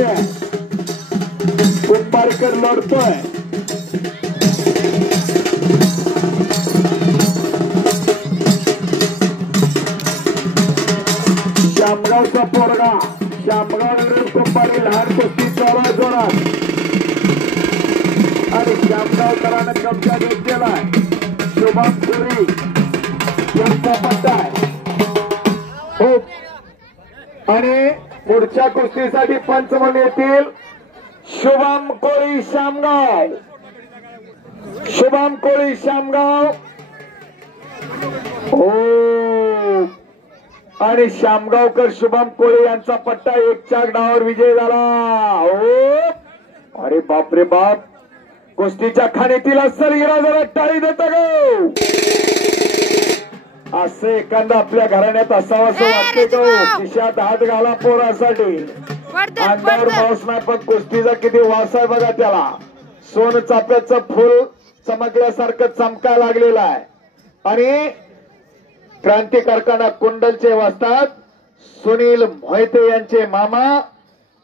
चालू आहे. कुंभारकर लढतोय. शामगावचा पोरगा शामगाव कुंभारी लहान कुस्ती चालू जोरात आणि शामगावकरांना कब्जा घेतलेला शुभम कोळी यांचा पट्टा आहे. हो आणि पुढच्या कुस्तीसाठी पंच म्हणून येतील शुभम कोळी शामगाव. शुभम कोळी शामगाव हो आणि शामगावकर शुभम कोळी यांचा पट्टा एक चाक डावावर विजय झाला. हो अरे बाप रे बाप. कुस्तीच्या खाणीतील असर हिरा जरा टाळी देता गो. असं एखादा आपल्या घराण्यात असावं असं वाटते तो. खिशात हात घाला पोरासाठी. अंगावर पाऊस नाही पण कुस्तीचा किती वास आहे बघा त्याला. सोन चाफ्याचं फुल चमकल्यासारखं चमकायला लागलेलं आहे. आणि क्रांतिकारकांना कुंडलचे वस्ताद सुनील मोहिते यांचे मामा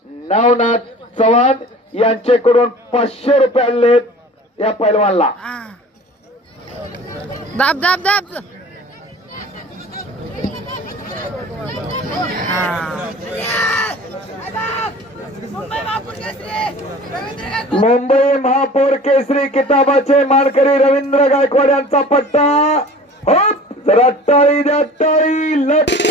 नवनाथ चव्हाण यांच्याकडून 500 रुपये आणले या पैलवानला. दाब दाब दाब. मुंबई महापौर केसरी किताबाचे मानकरी रवींद्र गायकवाड यांचा पट्टा. जरा टाळी द्या टाळी. लक्ष